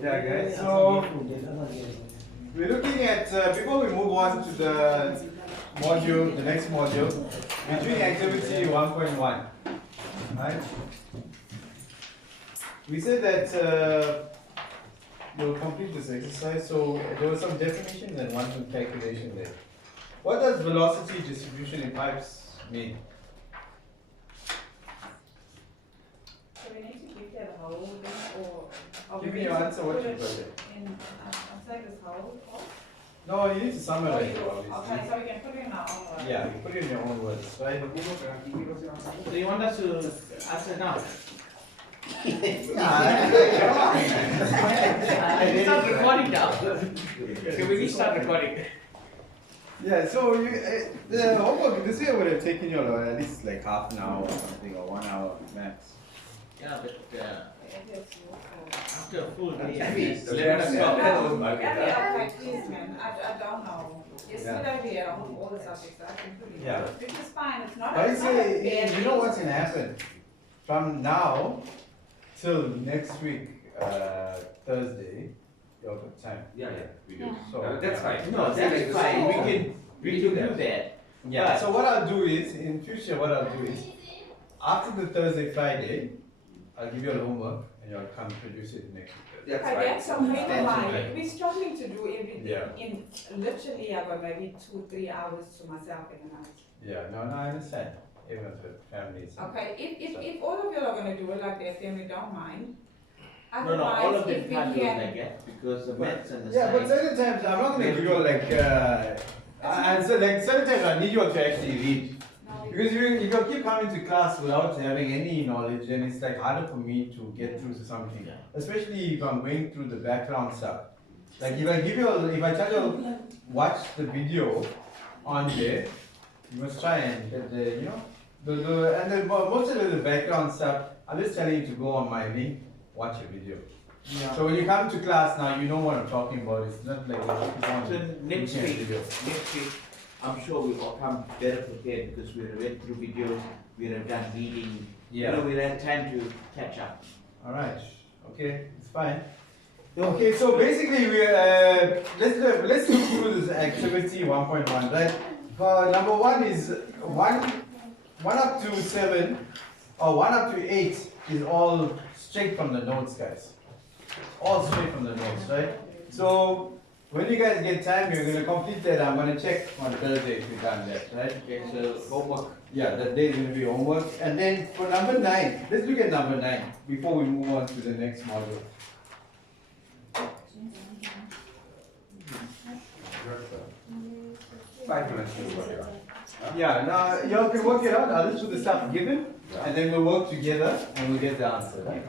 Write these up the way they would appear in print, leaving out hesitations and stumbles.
Yeah, guys. So we're looking at before we move on to the module, the next module, we're doing activity 1.1. Right? We said that you'll complete this exercise. So there was some definition and one calculation there. What does velocity distribution in pipes mean? So we need to give that whole thing, or Give me your answer. What you got there? Outside this whole. No, you need to summarize it, Okay, obviously. so we can put it in our own words. Yeah, put it in your own words, right? So you want us to answer now? I start recording now. Can we restart recording? Yeah, so you, the homework this year would have taken you at least like half an hour or something, or 1 hour max. Yeah, but after a full That's day, it. let us stop. Okay, please, man. I don't know. Yesterday we had all the subjects I can put in. Yeah. Which is fine. It's not. But it's not a bad you know what's gonna happen? From now till next week, Thursday, you'll have time. Yeah, we do. So That's fine. No, that's fine. We can do that. yeah. So what I'll do is, in future, what I'll do is, after the Thursday, Friday, I'll give you a homework and you'll come produce it next week. That's Okay, fine. that's some That's fine. okay. We're struggling to do everything Yeah. in literally I got maybe 2-3 hours to myself in the night. Yeah, no, I understand. Everyone's with families. Okay, if all of you are gonna do it like that, then we don't mind. No, no, all of Otherwise, them can't do it like that because the maths and the Yeah, but science. certain times I'm not gonna give you like I so like certain times I need you to actually read. Because you keep coming to class without having any knowledge, then it's like harder for me to get through to something. Yeah. Especially if I'm going through the background stuff. Like if I tell you watch the video on there, you must try and get the you know most of the background stuff. I'm just telling you to go on my link, watch a video. Yeah. So when you come to class now, you know what I'm talking about. It's not like So next week, I'm sure we'll all come better prepared because we read through videos, we have done reading. Yeah. You know, we'll have time to catch up. All right. Okay, it's fine. Okay, so basically we let's look through this activity 1.1. Right. Number one is one up to 7 or 1 up to 8 is all straight from the notes, guys. All straight from the notes, right? So when you guys get time, you're gonna complete that. I'm gonna check on Thursday if we've done that, right? Okay, so homework. Yeah, that day is gonna be homework. And then for number 9, let's look at number 9 before we move on to the next module. Five minutes to work it out. Yeah, now y'all can work it out. I'll just do the stuff given, and then we'll work together and we'll get the answer. Right?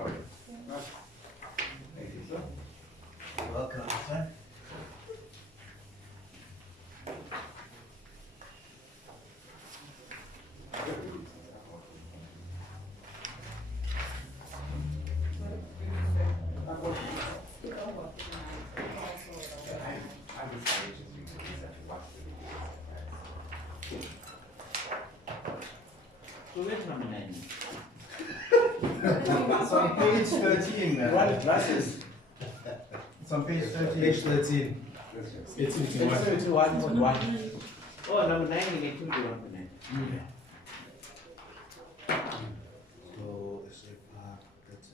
Thank you, sir. Welcome, sir. So where's number 9? It's on page 13. What classes? It's on page 13. Page 13. It's Page into one. 31.1. Oh, number 9, we need to do 1.9. So, it's like, that's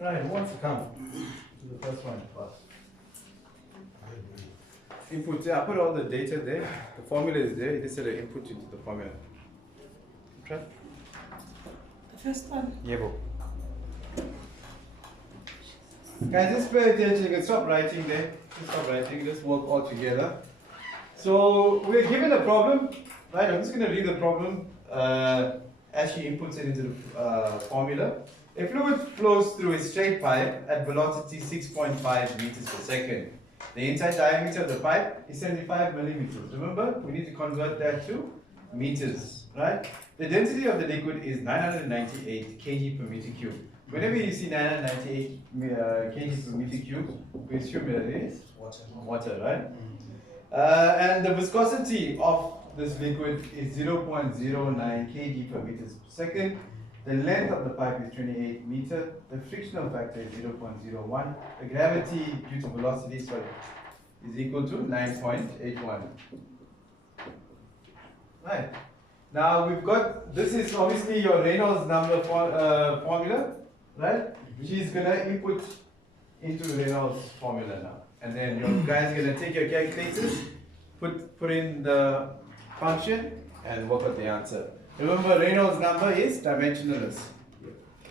Right, who wants to come to the first one first? Input, yeah, I put all the data there. The formula is there. You just set an input into the formula. Try. The first one. Yeah, bro. Guys, just pay attention. You can stop writing there. Just stop writing. Just work all together. So we're given a problem, right? I'm just going to read the problem as she inputs it into the formula. A fluid flows through a straight pipe at velocity 6.5 meters per second. The inside diameter of the pipe is 75 millimeters. Remember, we need to convert that to meters, right? The density of the liquid is 998 kg per meter cube. Whenever you see 998 kg per meter cube, we assume that it is water, right? And the viscosity of this liquid is 0.09 kg per meters per second. The length of the pipe is 28 meters. The frictional factor is 0.01. The gravity due to velocity is equal to 9.81. Right. Now we've got, this is obviously your Reynolds number formula, right? She's gonna input into Reynolds formula now. And then your guys are gonna take your calculators, put in the function and work out the answer. Remember, Reynolds number is dimensionless.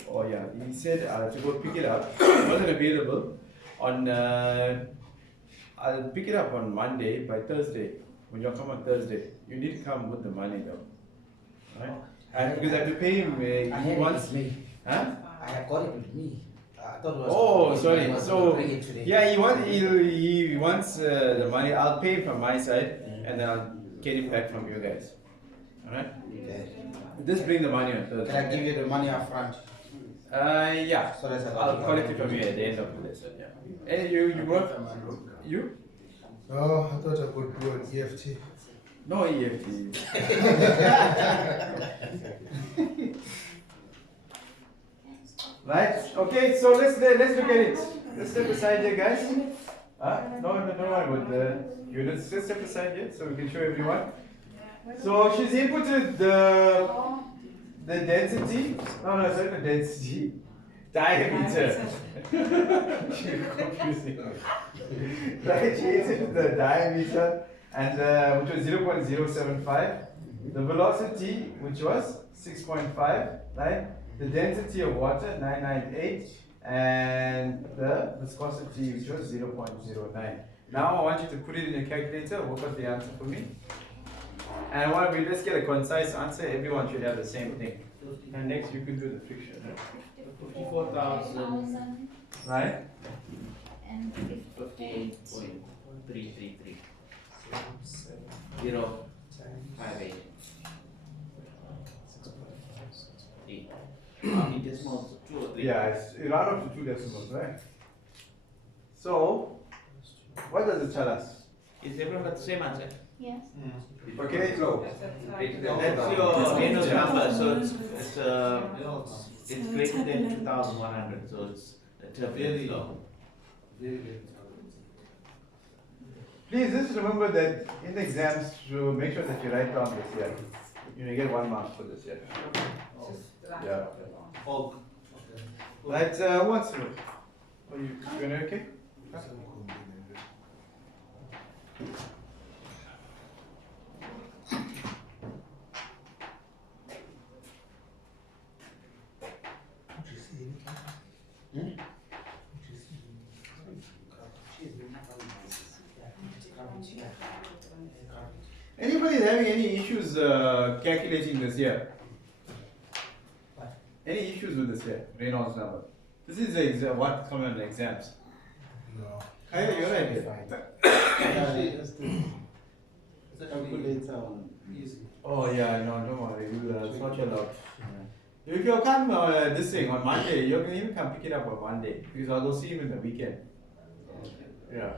Oh yeah, he said to go pick it up. It wasn't available on. I'll pick it up on Monday by Thursday. When you come on Thursday, you need to come with the money though, right? And because I have to pay him. I have once. it with me. Huh? I have got it with me. I thought it was. Oh, sorry. I was So, gonna bring it today. yeah, he wants the money. I'll pay from my side, and then I'll get it back from you guys. Alright? Okay. Just bring the money on Can I Thursday. give you the money up front? Yeah. So that's I'll collect it from you at the end of the lesson, yeah. Hey, you brought, you? Oh, I thought I could do an EFT. No EFT. Right, okay, so let's look at it. Let's step aside here, guys. No, don't worry about the units. Just step aside here so we can show everyone. So she's inputted the density. No, sorry, the density. Diameter. She's confusing. Right, she inputted the diameter and which was 0.075. The velocity, which was 6.5, right? The density of water, 998, and the viscosity, which was 0.09. Now I want you to put it in your calculator, work out the answer for me. And let's get a concise answer. Everyone should have the same thing. And next you can do the friction. 54,000. Right? And 58.333. 058. In decimals, 2 or 3. Yeah, it's round up to 2 decimals, right? So, what does it tell us? Is everyone got the same answer? yes. Okay, so That's your Reynolds number, so it's greater than 2,100, so it's a turbulence law. please just remember that in the exams, to make sure that you write down this here. You get 1 mark for this here. Yeah. Right, who wants to? Are you doing okay? Anybody having any issues calculating this here? Any issues with this here, Reynolds number? This is what comes on the exams. No. Hey, you're right. Calculator on easy. Oh yeah, no, don't worry. It's not allowed. If you come this thing on Monday, you can even come pick it up on Monday because I'll go see him in the weekend. Yeah.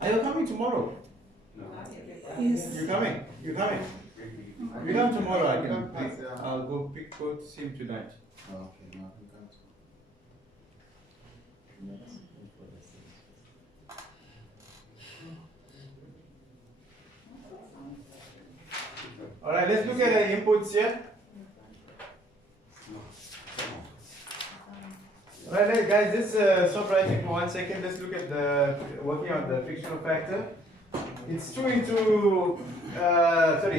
Are you coming tomorrow? Yes. You coming? You coming? You come tomorrow. I'll go see him tonight. Okay, no, you can't. All right, let's look at the inputs here. All right, guys, let's stop writing for 1 second. Let's look at the working on the frictional factor. It's 2 into,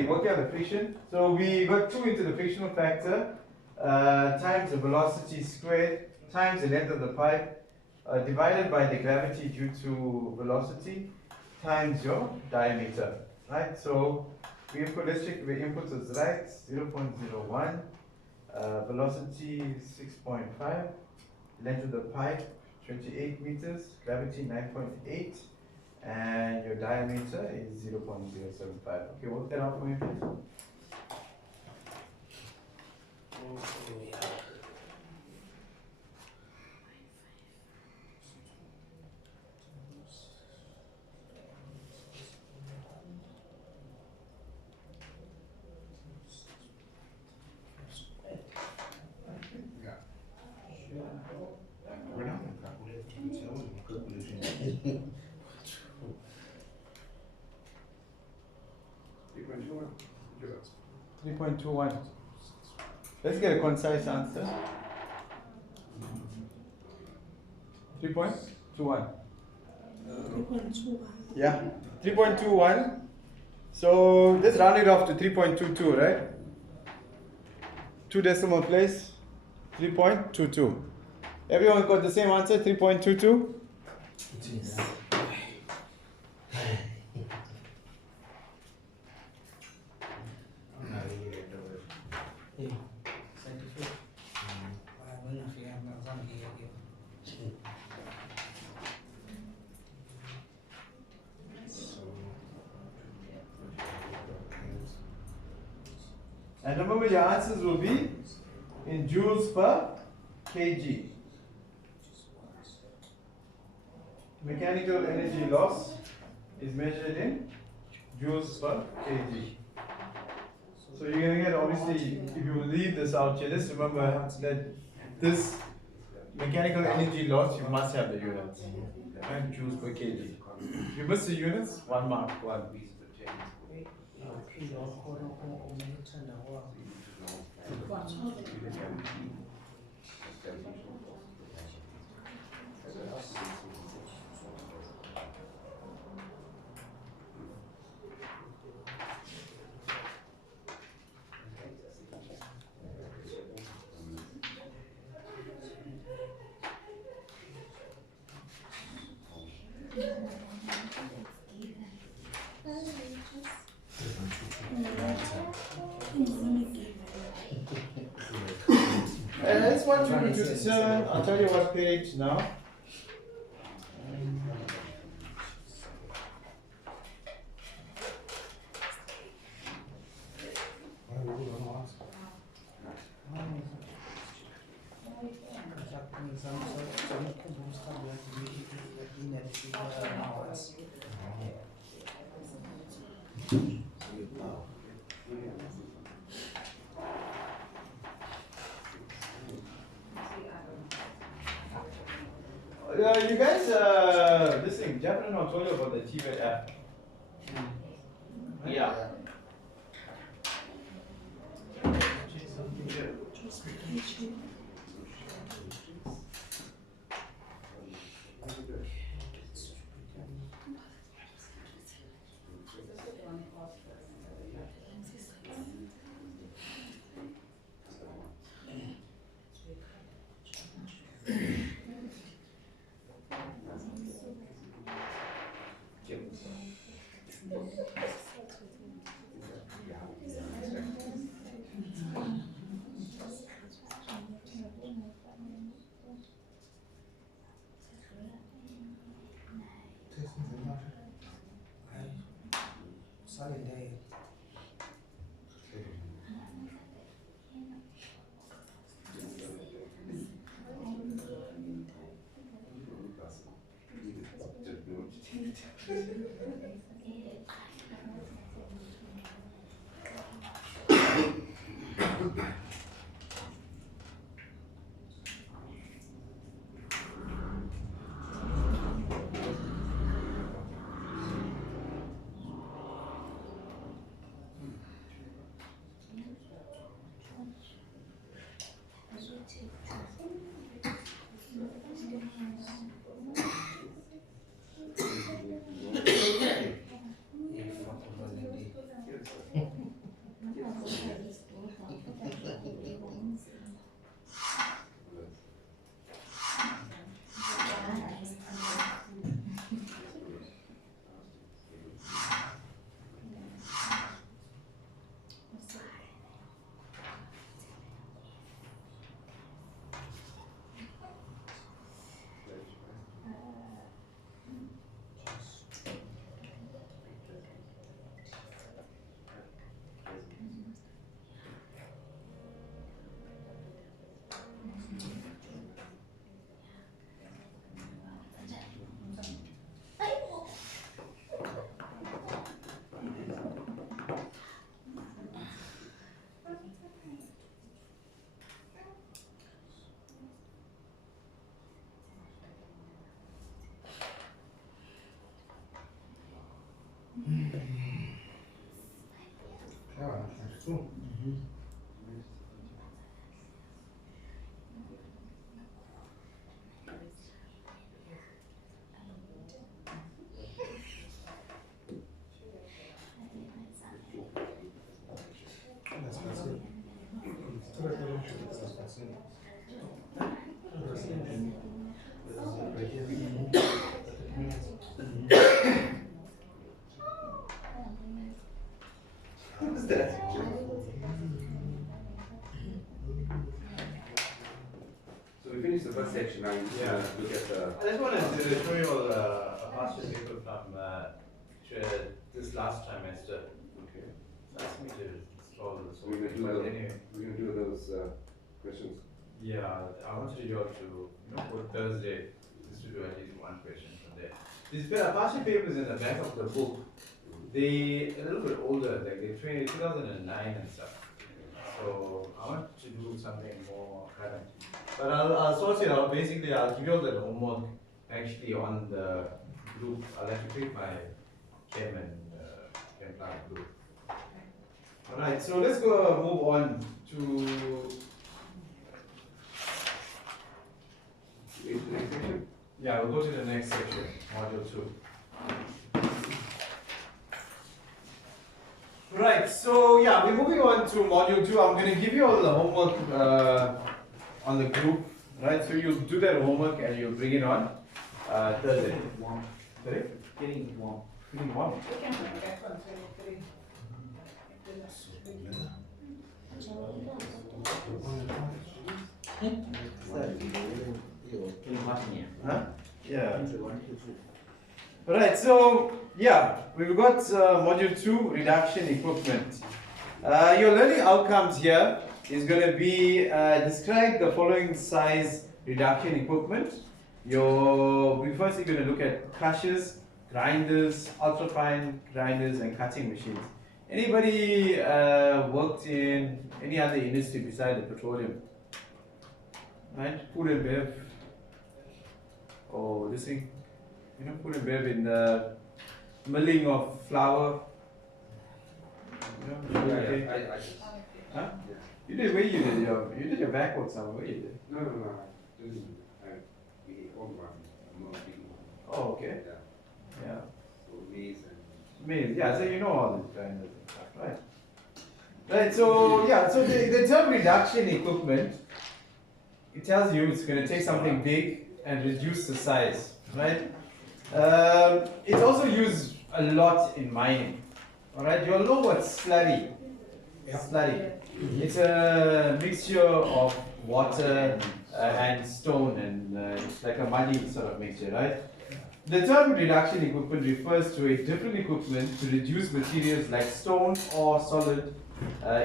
working on the friction. So we got 2 into the frictional factor times the velocity squared times the length of the pipe divided by the gravity due to velocity times your diameter, right? So let's check the inputs is right, 0.01, velocity 6.5, length of the pipe 28 meters, gravity 9.8, and your diameter is 0.075. Okay, work that out for me, please. We're not gonna calculate. It's your own calculation. 3.21. Let's get a concise answer. 3.21. Yeah, 3.21. So let's round it off to 3.22, right? 2 decimal place, 3.22. Everyone got the same answer, 3.22? Hey, scientific. And remember your answers will be in joules per kg. Mechanical energy loss is measured in joules per kg. So you're going to get, obviously, if you leave this out here, just remember that this mechanical energy loss, you must have the units. And joules per kg. If you miss the units, 1 mark, 1. Let's watch you to discern. I'll tell you what page now. You guys, this thing, Japan told you about the TV app. Yeah. Sunny day. So we finished the first section, now you Yeah. look at the. I just wanted to show you all a past year paper from this last trimester. Okay. So ask me to all this. So we're gonna do But those, anyway, we're gonna do those questions. yeah, I wanted you all to, for Thursday, just to do at least one question from there. These partial papers in the back of the book, they a little bit older, like they trained 2009 and stuff. So I want to do something more current. But I'll sort it out. Basically, I'll give you all the homework actually on the group. I'll have to create my Chem and Chem plant group. Alright, so let's go move on to, Next section? yeah, we'll go to the next section, module 2. Right, so yeah, we're moving on to module 2. I'm going to give you all the homework on the group, right? So you'll do that homework and you'll bring it on Thursday. Sorry? Getting warm. Feeling warm? We can bring back on 23. Getting hot in here. Huh? Yeah. Alright, so yeah, we've got module 2, reduction equipment. Your learning outcomes here is going to be describe the following size reduction equipment. We're firstly going to look at crushers, grinders, ultrafine grinders, and cutting machines. Anybody worked in any other industry besides the petroleum? Right? Food and bev. Or this thing. You know, food and bev in the milling of flour. You know, Yeah, okay. I just, Huh? yeah. You did where you did your back work somewhere. Where you did? No, I didn't, we own one, a more big one. Oh, okay. Yeah, Yeah. so maize and. Maize. Yeah. So you know all these grinders and stuff, right? Right. So yeah. So the term reduction equipment, it tells you it's going to take something big and reduce the size, right? It's also used a lot in mining. All right. You'll know what slurry. Slurry. It's a mixture of water and stone, and it's like a muddy sort of mixture, right? The term reduction equipment refers to a different equipment to reduce materials like stone or solid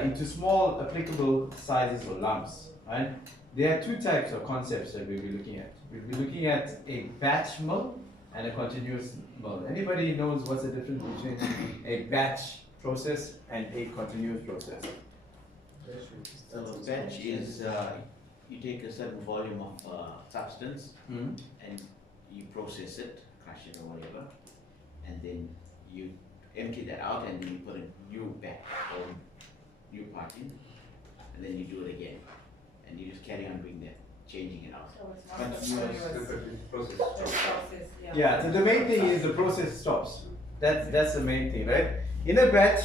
into small applicable sizes or lumps, right? There are two types of concepts that we'll be looking at. We'll be looking at a batch mill and a continuous mill. Anybody knows what's the difference between a batch process and a continuous process? So batch is you take a certain volume of substance Mm-hmm. and you process it, crush it or whatever, and then you empty that out and then you put a new batch or new part in, and then you do it again, and you just carry on doing that, changing it out. So it's not Continuous. continuous Process. process, yeah. Yeah, so the main thing is the process stops. That's the main thing, right? In a batch,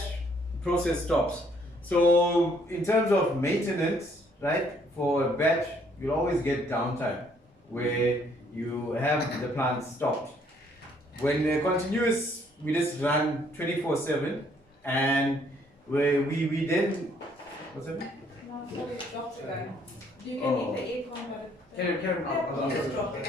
process stops. So in terms of maintenance, right, for a batch, you'll always get downtime where you have the plant stopped. When they're continuous, we just run 24/7, and where we then, what's that? No, sorry, it dropped again. You can Oh. hit the aircon, but it. Carry on. Yeah, it's dropping.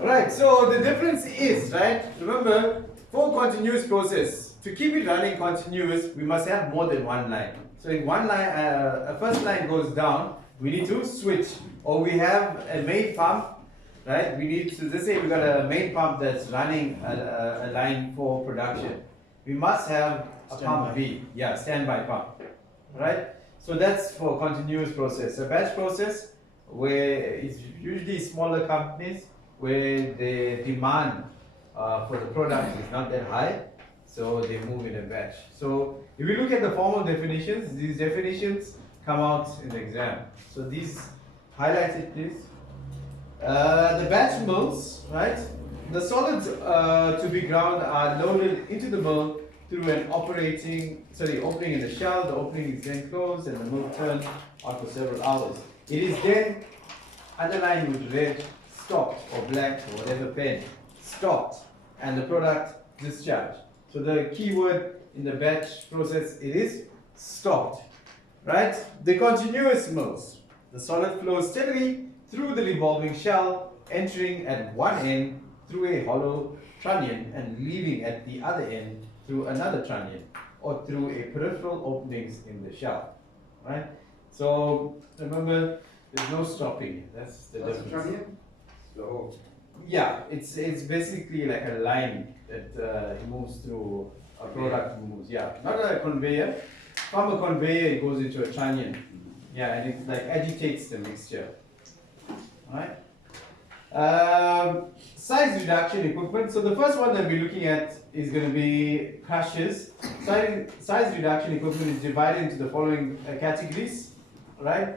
Right, so the difference is, right, remember, for continuous process, to keep it running continuous, we must have more than one line. So if one line, a first line goes down, we need to switch. Or we have a main pump, right, we need to, let's say we got a main pump that's running a line for production. We must have a pump B, yeah, standby pump, right? So that's for continuous process. A batch process, where it's usually smaller companies, where the demand for the product is not that high, so they move in a batch. So if we look at the formal definitions, these definitions come out in the exam. So these, highlight it please. The batch mills, right? The solids to be ground are loaded into the mill through an opening in the shell. The opening is then closed and the mill turns on for several hours. It is then underlined with red, stopped, or black, or whatever pen, stopped, and the product discharged. So the key word in the batch process, it is stopped, right? The continuous mills, the solid flows steadily through the revolving shell, entering at one end through a hollow trunnion and leaving at the other end through another trunnion. or through a peripheral openings in the shell, right? So remember, there's no stopping. That's the That's difference. trunnion? The whole. Yeah, it's basically like a line that moves through a product moves. Yeah, not a conveyor. From a conveyor, it goes into a trunnion. Yeah, and it like agitates the mixture. Right. Size reduction equipment. So the first one that we're looking at is going to be crushers. Size reduction equipment is divided into the following categories. Right.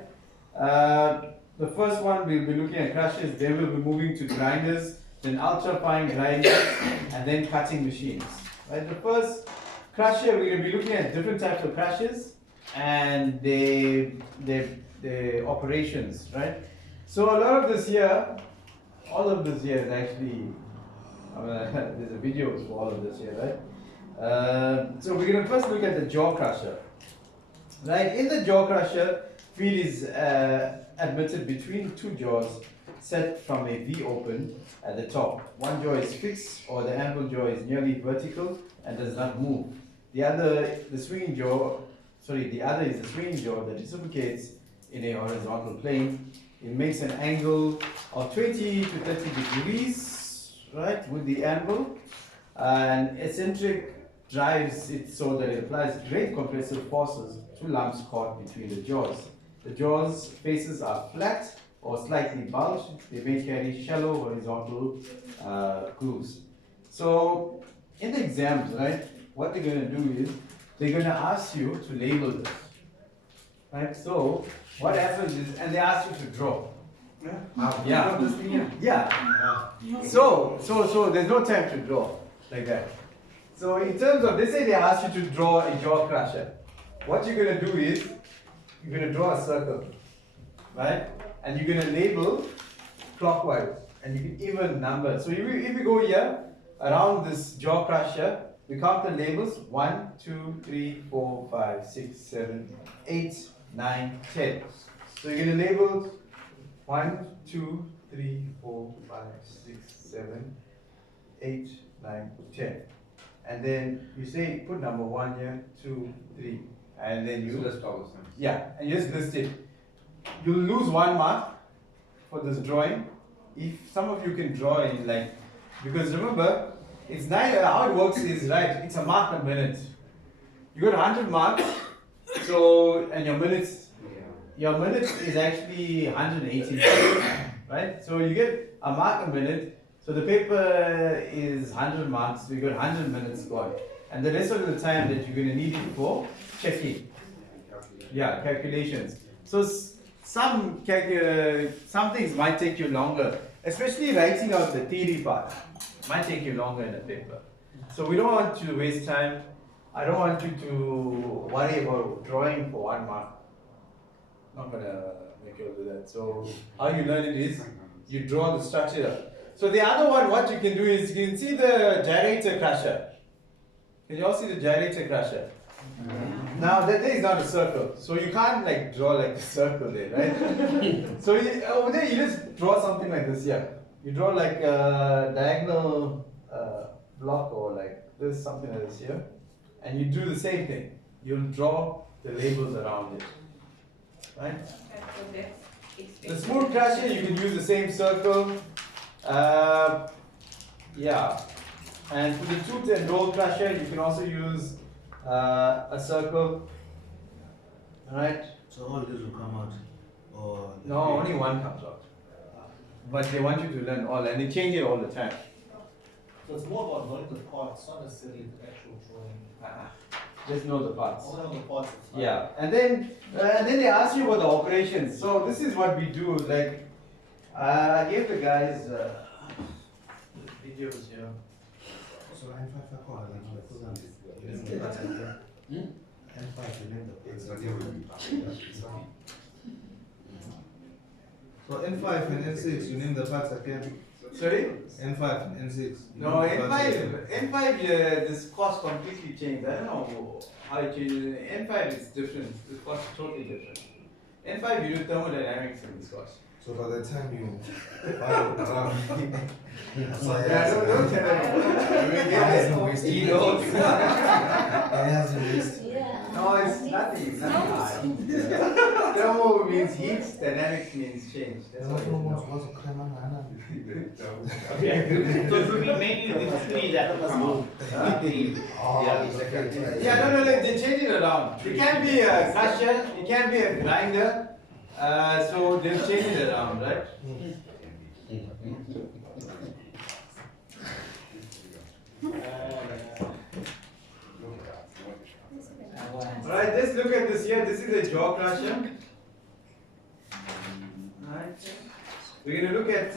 The first one we'll be looking at crushers, then we'll be moving to grinders, then ultra fine grinders, and then cutting machines. Right? The first crusher, we're going to be looking at different types of crushers and their operations, right? So a lot of this here, all of this here is actually, there's a video for all of this here, right? So we're going to first look at the jaw crusher. Right? In the jaw crusher, feed is admitted between two jaws set from a V open at the top. One jaw is fixed or the anvil jaw is nearly vertical and does not move. The other is the swinging jaw that reciprocates in a horizontal plane. It makes an angle of 20 to 30 degrees, right, with the anvil, and eccentric drives it so that it applies great compressive forces to lumps caught between the jaws. The jaws faces are flat or slightly bulged. They may carry shallow horizontal grooves. So in the exams, right, what they're going to do is they're going to ask you to label this. Right? So what happens is, and they ask you to draw. Yeah. So there's no time to draw like that. So in terms of, they say they ask you to draw a jaw crusher. What you're going to do is, you're going to draw a circle, right? And you're going to label clockwise, and you can even number. So if you go here, around this jaw crusher, we count the labels 1, 2, 3, 4, 5, 6, 7, 8, 9, 10. So you're going to label 1, 2, 3, 4, 5, 6, 7, 8, 9, 10. And then you say, put number 1 here, 2, 3. And then you just all the time. Yeah, and you just list it. You'll lose 1 mark for this drawing. If some of you can draw in like, because remember, it's not how it works is right, it's a mark a minute. You got 100 marks, so and your minutes is actually 180 minutes, right? So you get a mark a minute, so the paper is 100 marks, so you got 100 minutes gone. And the rest of the time that you're going to need it for checking. Yeah, calculations. So some things might take you longer, especially writing out the theory part. Might take you longer in the paper. So we don't want you to waste time. I don't want you to worry about drawing for 1 mark. Not gonna make you do that. So how you learn it is you draw the structure. So the other one, what you can do is you can see the gyrator crusher. Can you all see the gyrator crusher? Now that there is not a circle, so you can't like draw like a circle there, right? So over there you just draw something like this here. You draw like a diagonal block or like this, something like this here, and you do the same thing. You'll draw the labels around it, right? The smooth crusher, you can use the same circle. Yeah, and for the tooth and roll crusher, you can also use a circle, right? So all this will come out, or No, only one comes out. But they want you to learn all, and they change it all the time. So it's more about knowing the parts, not necessarily the actual drawing. Just know the parts. All of the parts. Is fine. Yeah, and then they ask you about the operations. So this is what we do. Like I gave the guys videos here. so N5 I call it, you name the parts again. N5 you name the It's parts. not here. So N5 and N6, you name the parts again. Sorry? N5 and N6. you No, name the parts again. N5 this cost completely changed. I don't know how it changes. N5 is different. The cost is totally different. N5 you do thermodynamics in this course. So by the time you file around, Yeah, don't tell them. Guys, no wasting. He knows. has been used. Yeah. No, it's nothing. It's nothing hard. Thermo means heat, dynamic means change. That's what it is. So it will be mainly these three that will come out. Not the, Yeah, no, they change it around. It can be a crusher, it can be a grinder. So they'll change it around, right? Alright, let's look at this here. This is a jaw crusher. Right. We're going to look at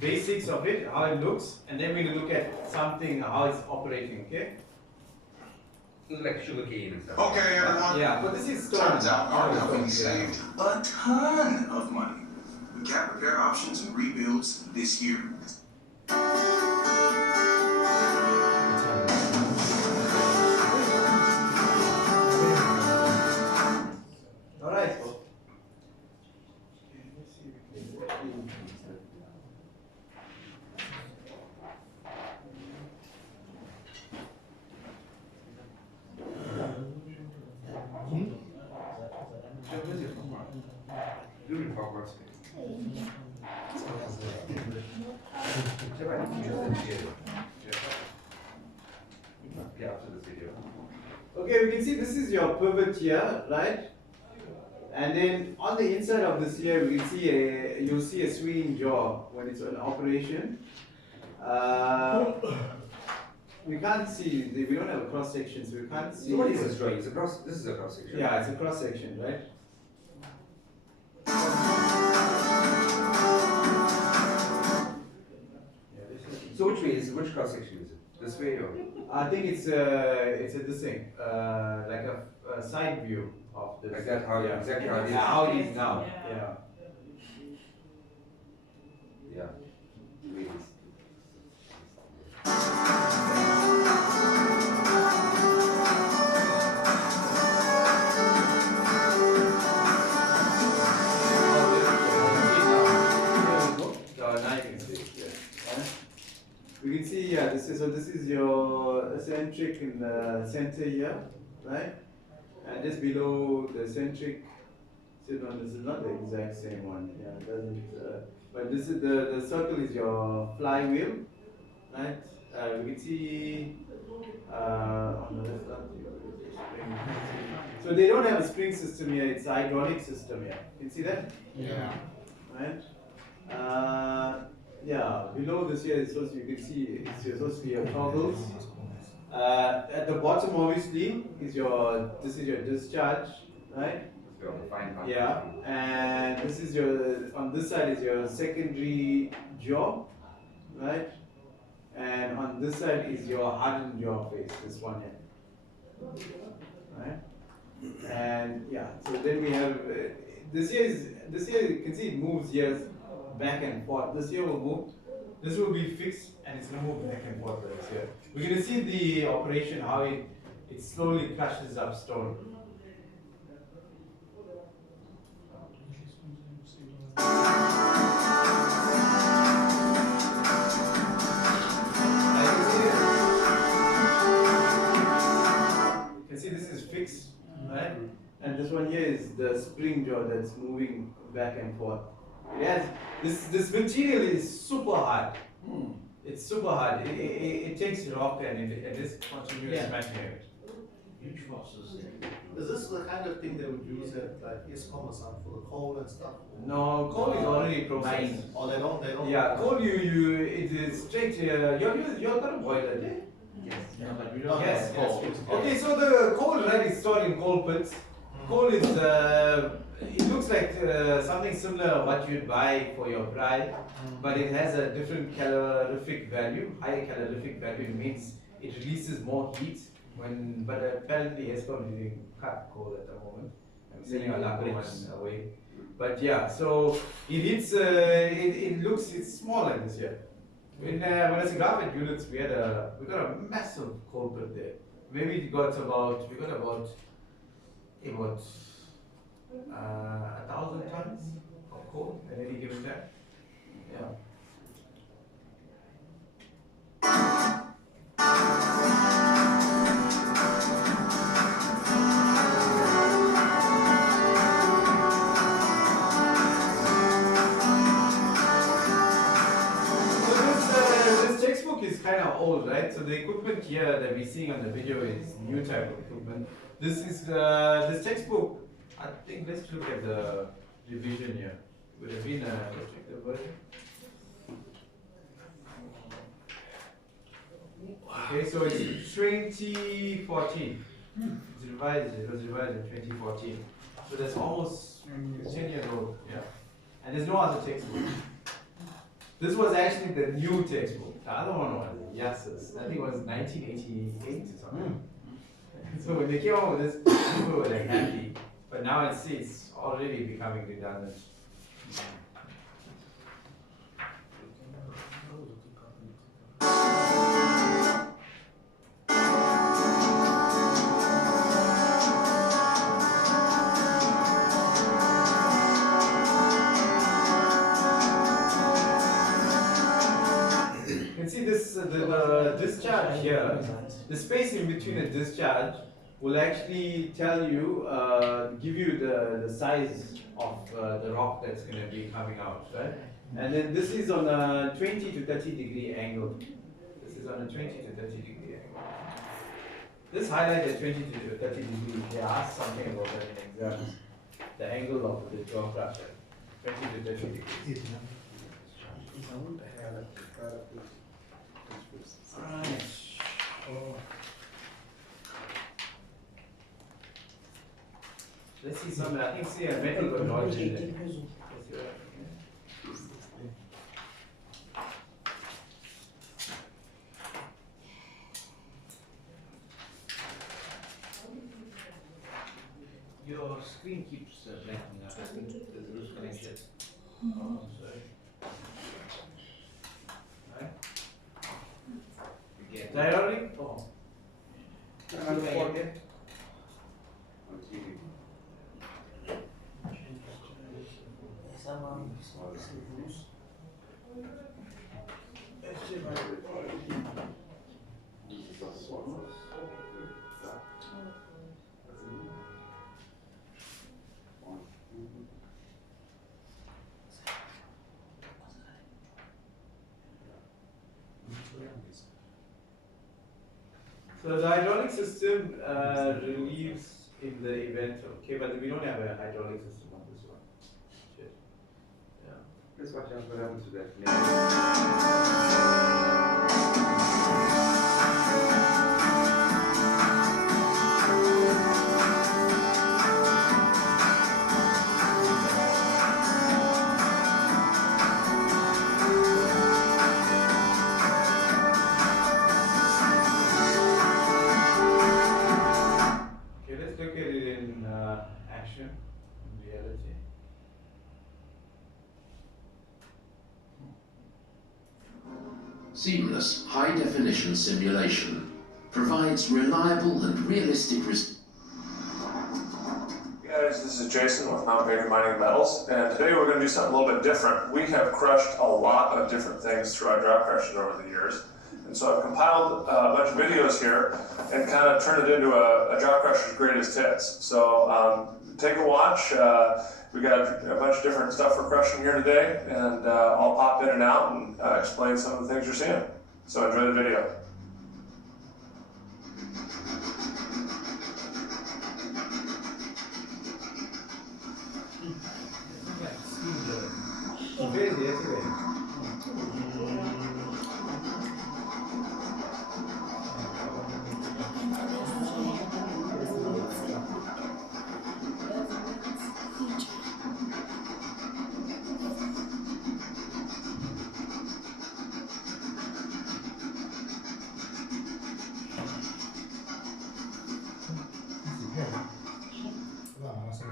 basics of it, how it looks, and then we're going to look at something, how it's operating, okay? Looks like sugarcane and stuff. Okay, everyone. Yeah, but this is stone. Turns out How our it's company done, saved a ton of money with cat repair options and rebuilds this year. Alright. Do it for works. Yeah, after this video. Okay, we can see this is your pivot here, right? And then on the inside of this here, we can see you'll see a swinging jaw when it's in operation. We can't see, we don't have a cross section, so we can't see. So what is this drawing? It's a cross. This is a cross section. Yeah, it's a cross section, right? So which cross section is it? This way or? I think it's a this thing, like a side view of this. Like that, how yeah. exactly how it is? Yeah, how it is now. Yeah. Yeah. Yeah. The way it is. We can see, yeah, this is your eccentric in the center here, right? And just below the eccentric, this is not the exact same one, yeah, it doesn't, but this is the circle is your flywheel, right? We can see on the left side, spring. So they don't have a spring system here, it's a hydraulic system here. You can see that? Yeah. Right? Yeah, below this here, you can see it's supposed to be your toggles. At the bottom, obviously, is your discharge, right? So the fine part. Yeah, and this is your on this side is your secondary jaw, right? And on this side is your hardened jaw face, this one here, right? And yeah, so then we have this here you can see it moves here back and forth. This here will move. This will be fixed and it's going to move back and forth like this here. We're going to see the operation, how it slowly crushes up stone. You can see this is fixed, right? And this one here is the spring jaw that's moving back and forth. It has this material is super hard. It's super hard. It takes rock and it is continuous smashing it. huge forces. Is this the kind of thing they would use at like ESCOM or something for the coal and stuff? No, coal is already processed. Or they don't? Yeah, coal it is straight here. You're gonna boil it, eh? Yes. Yeah, but we don't Yes, have coal. Okay, so the coal right is stored in coal pits. Coal is it looks like something similar what you'd buy for your bride, but it has a different calorific value, higher calorific value. It means it releases more heat but apparently ESCOM is using cut coal at the moment. I'm sending a laco one away. But yeah, so it hits, it's small like this here. When I was in Graphite units, we got a massive coal pit there. Maybe we got about 1,000 tons of coal at any given time. Yeah. So the equipment here that we're seeing on the video is new type of equipment. This is this textbook. I think let's look at the revision here. Would have been a projected version. Okay, so it's 2014. It's revised. It was revised in 2014. So that's almost 10 years old. Yeah, and there's no other textbook. This was actually the new textbook. The other one was Yasser's. I think it was 1988 or something. So when they came out with this, people were like happy. But now it's already becoming redundant. The discharge here, the space in between the discharge will actually tell you, give you the size of the rock that's going to be coming out, right? And then this is on a 20 to 30 degree angle. This is on a 20 to 30 degree angle. This highlight is 20 to 30 degrees. They asked something about that in exams. The angle of the jaw crusher, 20 to 30 degrees. Alright. Let's see some, I think, see a metal technology in there. Your screen keeps blanking out. I think there's a loose connection. Oh, sorry. Gyratory? Oh. So the hydraulic system relieves in the event, okay, but we don't have a hydraulic system on this one. Shit. Yeah. Let's watch out what happens to that. Seamless, high-definition simulation provides reliable and realistic results. Hey guys, this is Jason with Mount Baker Mining Metals, and today we're going to do something a little bit different. We have crushed a lot of different things through our drop crushers over the years, and so I've compiled a bunch of videos here and kind of turned it into a drop crusher's greatest hits. So take a watch. We got a bunch of different stuff for crushing here today, and I'll pop in and out and explain some of the things you're seeing. So enjoy the video.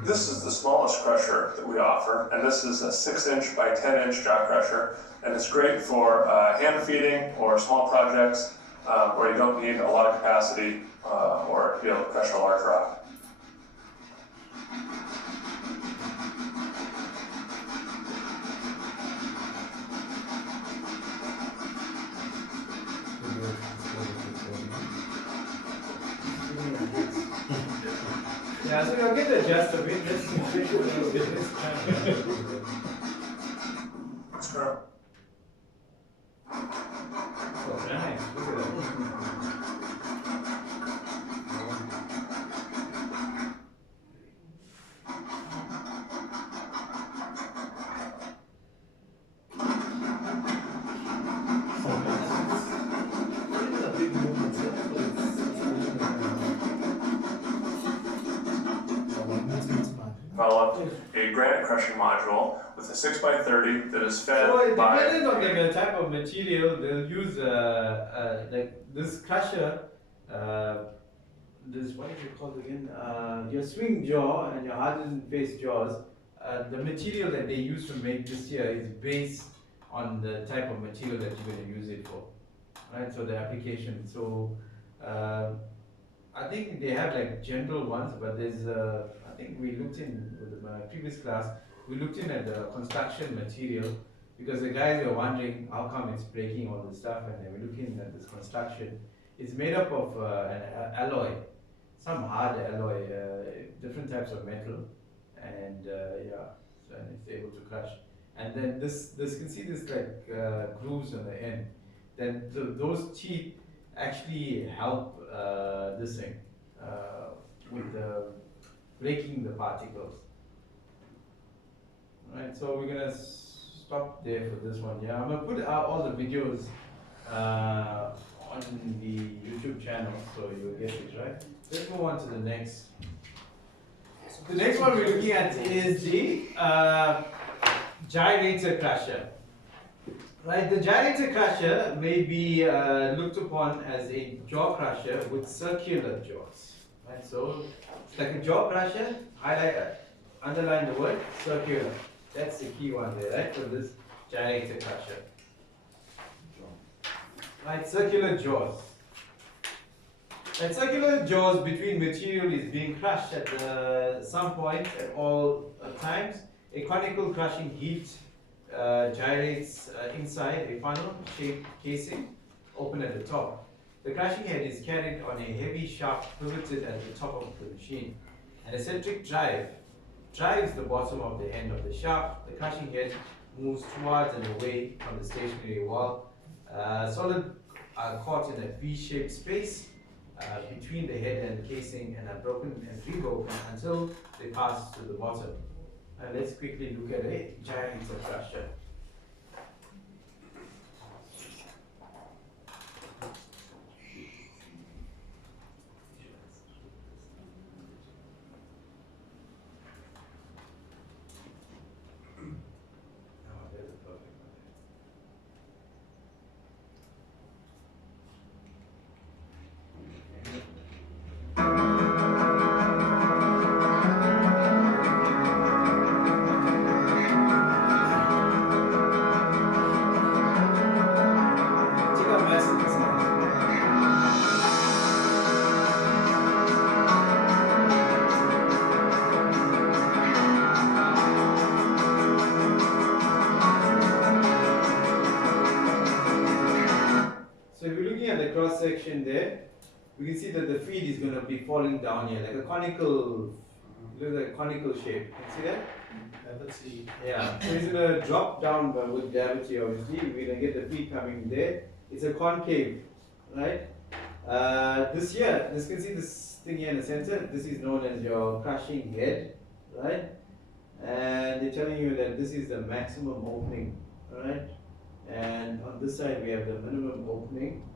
This is the smallest crusher that we offer, and this is a 6-inch by 10-inch jaw crusher, and it's great for hand feeding or small projects where you don't need a lot of capacity or to be able to crush a large rock. Yeah, so you'll get the gist of it. Let's make sure you get this. Let's go. Oh, nice. Look at that. developed a granite crushing module with a 6x30 that is fed So by. depending on the type of material, they'll use like this crusher. This, what is it called again? Your swing jaw and your hardened face jaws. The material that they use to make this here is based on the type of material that you're going to use it for, right? So the application. So I think they have like general ones, but there's I think we looked in with my previous class. We looked in at the construction material because the guys were wondering how come it's breaking all the stuff, and then we're looking at this construction. It's made up of an alloy, some hard alloy, different types of metal, and yeah, so and it's able to crush. And then this you can see this like grooves on the end. Then those teeth actually help this thing with breaking the particles. Right, so we're gonna stop there for this one. Yeah, I'm gonna put all the videos on the YouTube channel, so you'll get it, right? Let's move on to the next. The next one we're looking at is the gyrator crusher. Right, the gyrator crusher may be looked upon as a jaw crusher with circular jaws. Right, so it's like a jaw crusher. Underline the word circular. That's the key one there, right? For this gyrator crusher. Right, circular jaws. And circular jaws between material is being crushed at some point at all times. A conical crushing heat gyrates inside a funnel-shaped casing open at the top. The crushing head is carried on a heavy shaft pivoted at the top of the machine. An eccentric drive drives the bottom of the end of the shaft. The crushing head moves towards and away from the stationary wall. Solid are caught in a V-shaped space between the head and casing and are broken and rebroken until they pass to the bottom. Let's quickly look at a gyrator crusher. Cross section there, we can see that the feed is going to be falling down here, like a conical, looks like a conical shape. You can see that? Let's see. Yeah. So it's going to drop down with gravity. Obviously, we're going to get the feed coming there. It's a concave, right? This here, you can see this thing here in the center. This is known as your crushing head, right? And they're telling you that this is the maximum opening, right? And on this side we have the minimum opening.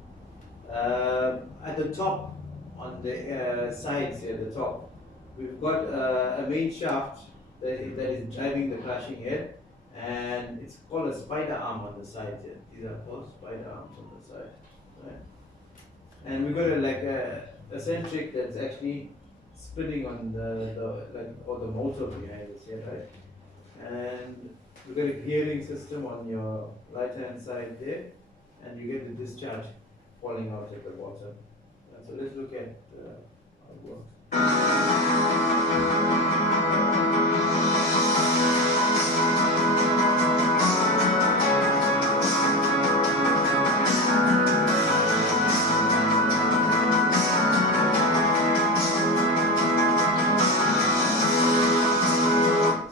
At the top, on the sides here, the top, we've got a main shaft that is driving the crushing head, and it's called a spider arm on the side here. These are called spider arms on the side, right? And we've got a eccentric that's actually spinning on the motor behind us here, right? And we've got a gearing system on your right hand side there, and you get the discharge falling out at the bottom. So let's look at how it works.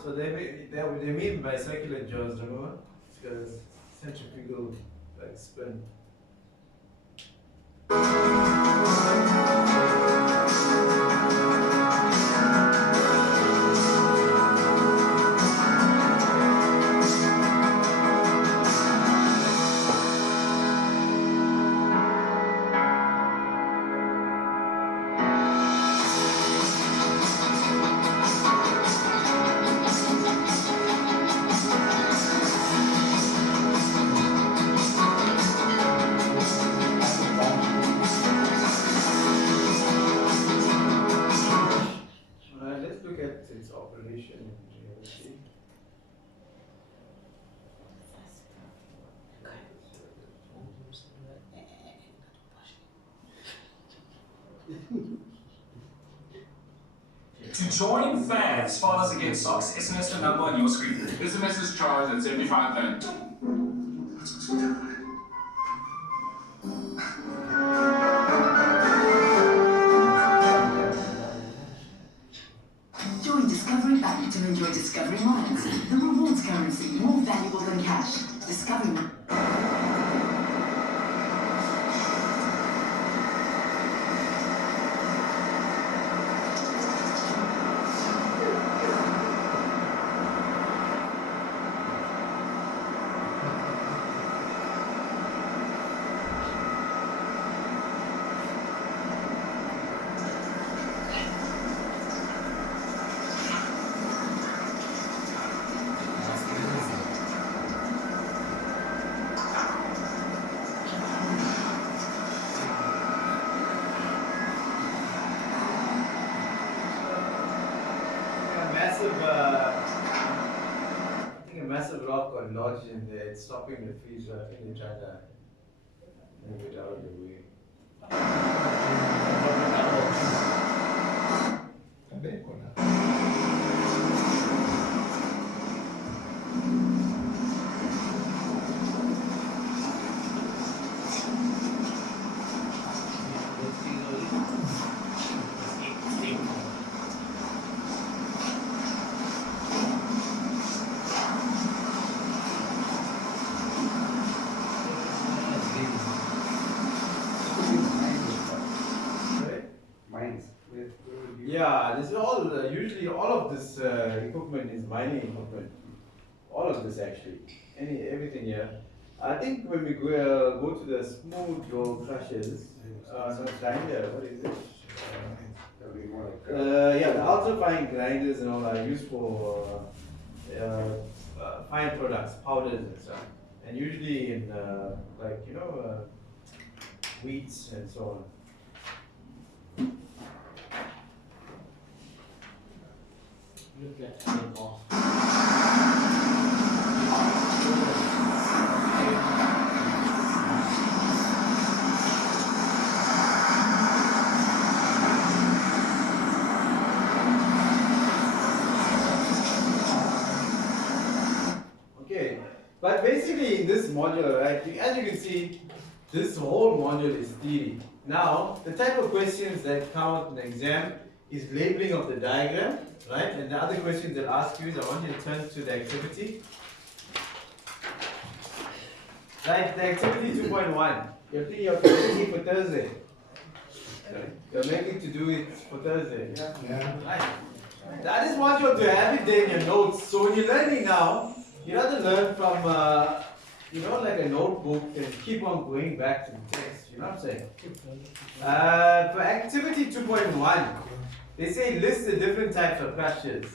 So they mean by circular jaws, remember? Because centrifugal like spin. To join fans, Fathers Against Socks, SMS the number on your screen. SMS is charged at 75 Rand. Join Discovery Bank to enjoy Discovery Miles, the rewards currency more valuable than cash. Discovery. Massive rock got lodged in there, it's stopping the freezer. I think they tried to move it out of the way. Yeah, this is all, usually all of this equipment is mining equipment. All of this actually, everything here. I think when we go to the smooth roll crushers, grinder, what is it? Yeah, the ultra fine grinders and all are used for fine products, powders and stuff. And usually in like, you know, wheats and so on. Look at animal. Okay, but basically in this module, right, as you can see, this whole module is theory. Now, the type of questions that come out in the exam is labeling of the diagram, right? And the other questions they'll ask you is, I want you to turn to the activity. Like the activity 2.1, you're making it for Thursday. You're making to do it for Thursday. Yeah. Right. That is what you have to have it there in your notes. So when you're learning now, you have to learn from, you know, like a notebook and keep on going back to the text. You know what I'm saying? For activity 2.1, they say list the different types of crushers.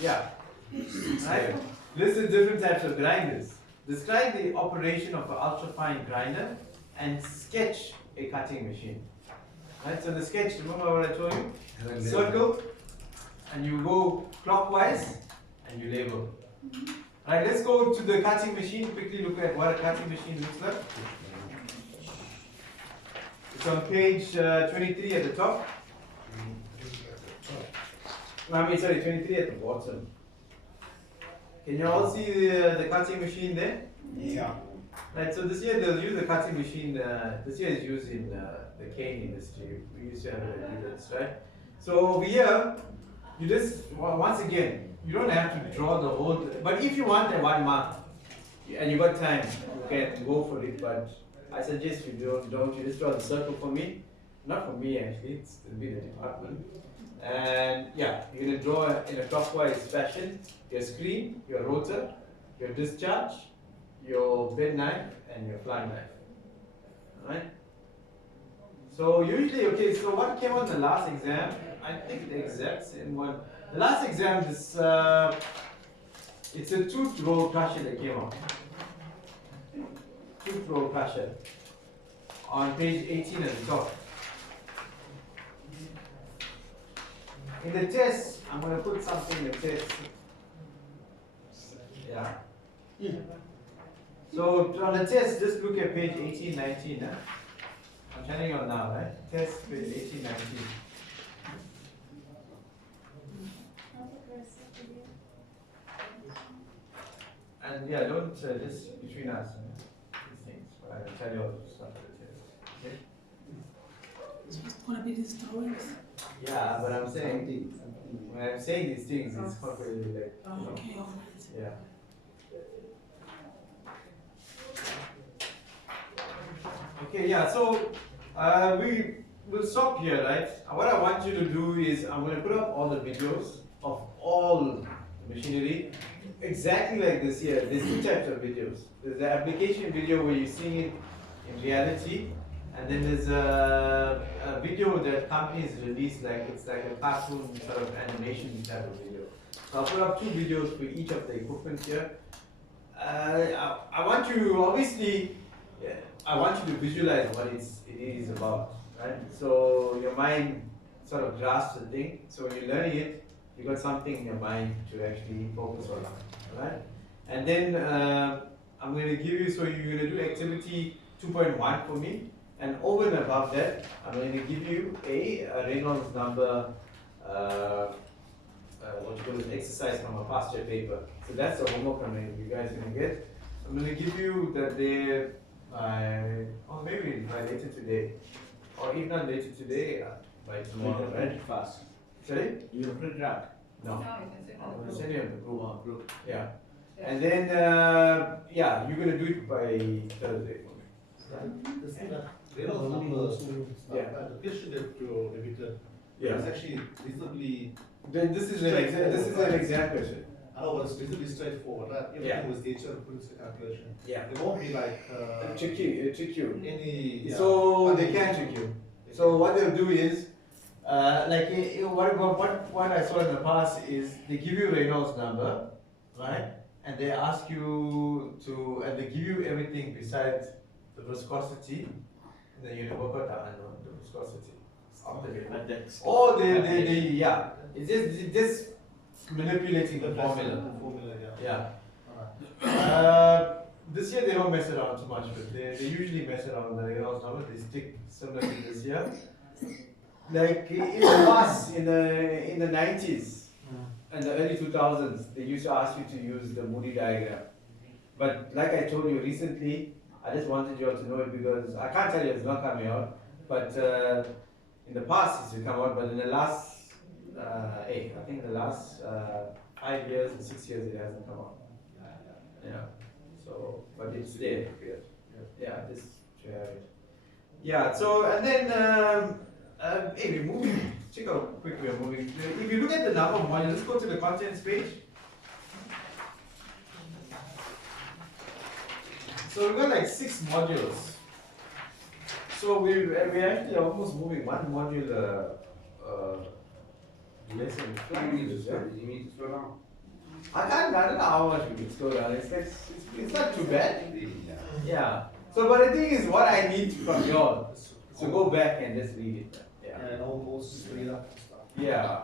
Yeah. Right? List the different types of grinders. Describe the operation of an ultrafine grinder and sketch a cutting machine. Right? So the sketch, remember what I told you? Circle, and you go clockwise and you label. Right, let's go to the cutting machine, quickly look at what a cutting machine looks like. It's on page 23 at the top. I mean, sorry, 23 at the bottom. Can you all see the cutting machine there? Yeah. Right, so this year they'll use the cutting machine, this year is used in the cane industry. We used to have it at units, right? So over here, you just, once again, you don't have to draw the whole, but if you want a 1 mark, and you got time, you can go for it, but I suggest you don't, you just draw the circle for me. Not for me actually, it'll be the department. And yeah, you're going to draw in a clockwise fashion your screen, your rotor, your discharge, your bend knife, and your fly knife. Alright? So usually, okay, so what came on the last exam? I think the exact same one. The last exam, this it's a tooth roll crusher that came out. Tooth roll crusher on page 18 at the top. In the test, I'm going to put something in the test. Yeah. So on the test, just look at page 18, 19. I'm turning on now, right? Test with 1819. And yeah, don't just between us, these things. But I will tell you all the stuff that it is. Okay? It's just gonna be these drawings. Yeah, but I'm saying when I'm saying these things, it's probably like Okay, alright. yeah. Okay, yeah. So we will stop here, right? What I want you to do is I'm going to put up all the videos of all the machinery. Exactly like this here, there's two types of videos. There's the application video where you're seeing it in reality, and then there's a video that companies release, like it's like a cartoon sort of animation type of video. So I'll put up two videos for each of the equipment here. I want you, obviously, I want you to visualize what it is about, right? So your mind sort of grasps the thing. So when you're learning it, you got something in your mind to actually focus on, right? And then I'm going to give you, so you're going to do activity 2.1 for me, and over and above that, I'm going to give you a Reynolds number, what you call it, exercise from a past year paper. So that's the homework you guys are going to get. I'm going to give you that there by, or maybe by later today, or if not later today, by tomorrow, right? Fast. Sorry? You print it out? No. I'm going to send you on the group. Group. Yeah. And then, yeah, you're going to do it by Thursday for me. Reynolds numbers, Yeah. the question that you repeated Yeah. is actually reasonably. This is an exam question. I know, but it's reasonably straightforward, right? Everything was nature puts the calculation. Yeah. There won't be like trick you. Any. Yeah, so they can trick you. So what they'll do is, like what I saw in the past is they give you Reynolds number, right? And they ask you to, and they give you everything besides the viscosity. And then you work out the unknown, the viscosity. Or yeah, it's just manipulating the formula. Yeah. This year they don't mess around too much with it. They usually mess around with the Reynolds number. They stick similar to this year. Like in the past, in the 90s and the early 2000s, they used to ask you to use the Moody diagram. But like I told you recently, I just wanted you all to know it because I can't tell you it's not coming out. But in the past it's to come out, but in the last, I think in the last 5 years and 6 years it hasn't come out. Yeah. So, but it's there. Yeah, just to have it. Yeah. So and then hey, we're moving. Check out how quick we are moving. If you look at the number of modules, let's go to the contents page. So we've got like 6 modules. So we're actually almost moving one module less than 2 minutes. You need to slow down. I don't know how much we can slow down. It's not too bad. Yeah. So, but the thing is, what I need from you all is to go back and just read it. Yeah. And almost read up and stuff. Yeah.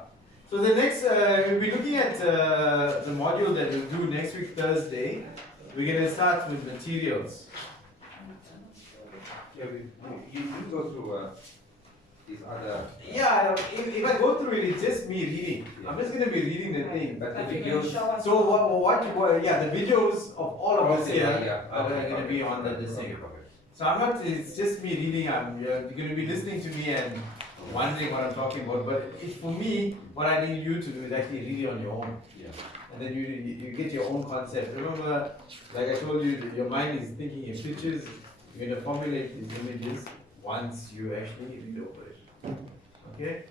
So the next, we'll be looking at the module that we'll do next week, Thursday. We're going to start with materials. Yeah, you go through these other. Yeah, if I go through it, it's just me reading. I'm just going to be reading the thing. But the videos. So what yeah, the videos of all of us here are Okay, going to be on the thing. So I'm not, it's just me reading, you're going to be listening to me and wondering what I'm talking about. But for me, what I need you to do is actually read it on your own. Yeah. And then you get your own concept. Remember, like I told you, your mind is thinking in pictures. You're going to formulate these images once you actually read over it. Okay?